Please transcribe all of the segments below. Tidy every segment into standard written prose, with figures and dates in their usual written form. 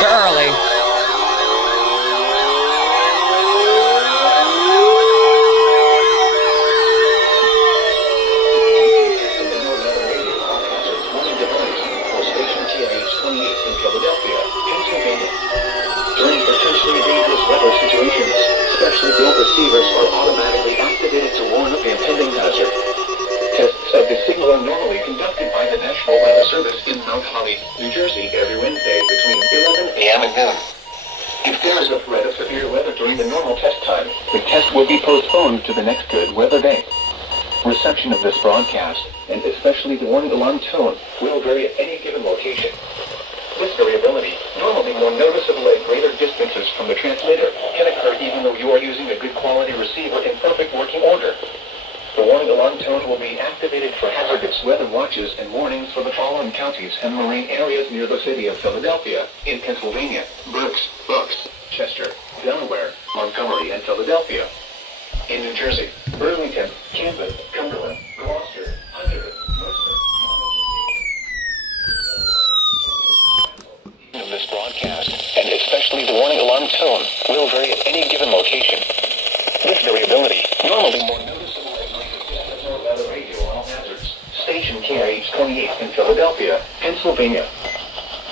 They're early. In Philadelphia, Pennsylvania. During potentially dangerous weather situations, specially built receivers are automatically activated to warn of the impending hazard. Tests of the signal are normally conducted by the National Weather Service in Mount Holly, New Jersey, every Wednesday between 11 a.m. and noon. If there is a threat of severe weather during the normal test time, the test will be postponed to the next good weather day. Reception of this broadcast, and especially the warning alarm tone, will vary at any given location. This variability, normally more noticeable at greater distances from the transmitter, can occur even though you are using a good quality receiver in perfect working order. The warning alarm tone will be activated for hazardous weather watches and warnings for the following counties and marine areas near the city of Philadelphia, in Pennsylvania: Berks, Bucks, Chester, Delaware, Montgomery, and Philadelphia. In New Jersey: Burlington, Camden, Cumberland, Gloucester, Huntington, Mercer, of this broadcast, and especially the warning alarm tone, will vary at any given location. This variability, normally more noticeable at NOAA Weather Radio All Hazards, station KIH 28 in Philadelphia, Pennsylvania.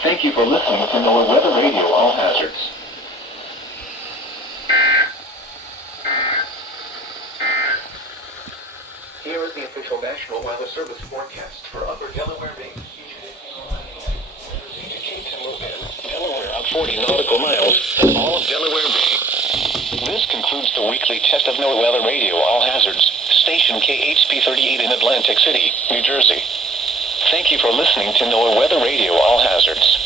Thank you for listening to NOAA Weather Radio All Hazards. Here is the official National Weather Service forecast for Upper Delaware Bay. Delaware out 40 nautical miles, and all of Delaware Bay. This concludes the weekly test of NOAA Weather Radio All Hazards, station KHP 38 in Atlantic City, New Jersey. Thank you for listening to NOAA Weather Radio All Hazards.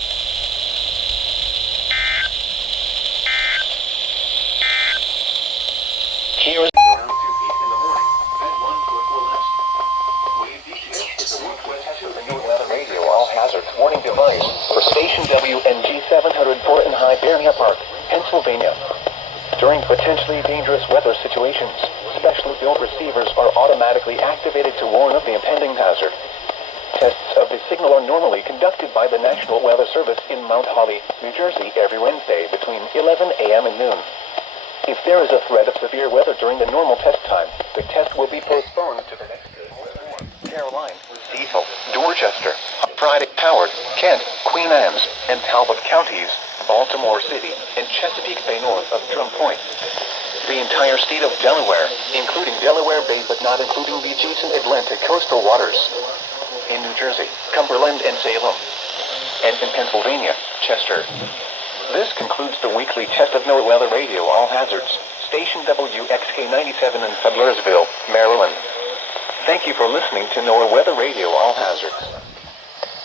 Here is around 2 feet in the morning, and 1 foot or less. Wave detail is the northwest test of the NOAA Weather Radio All Hazards warning device for station WNG 704 in High Barrier Park, Pennsylvania. During potentially dangerous weather situations, specially built receivers are automatically activated to warn of the impending hazard. Tests of the signal are normally conducted by the National Weather Service in Mount Holly, New Jersey, every Wednesday between 11 a.m. and noon. If there is a threat of severe weather during the normal test time, the test will be postponed to the next good weather. Caroline, Cecil, Dorchester, Friday, Howard, Kent, Queen Anne's, and Talbot counties, Baltimore City, and Chesapeake Bay north of Drum Point. The entire state of Delaware, including Delaware Bay but not including the adjacent Atlantic coastal waters. In New Jersey, Cumberland and Salem. And in Pennsylvania, Chester. This concludes the weekly test of NOAA Weather Radio All Hazards, station WXK 97 in Sudlersville, Maryland. Thank you for listening to NOAA Weather Radio All Hazards.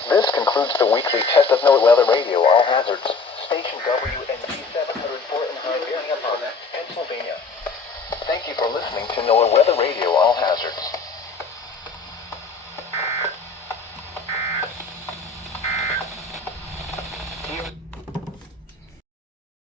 This concludes the weekly test of NOAA Weather Radio All Hazards, station WNG 704 in High Barrier Park, Pennsylvania. Thank you for listening to NOAA Weather Radio All Hazards. Here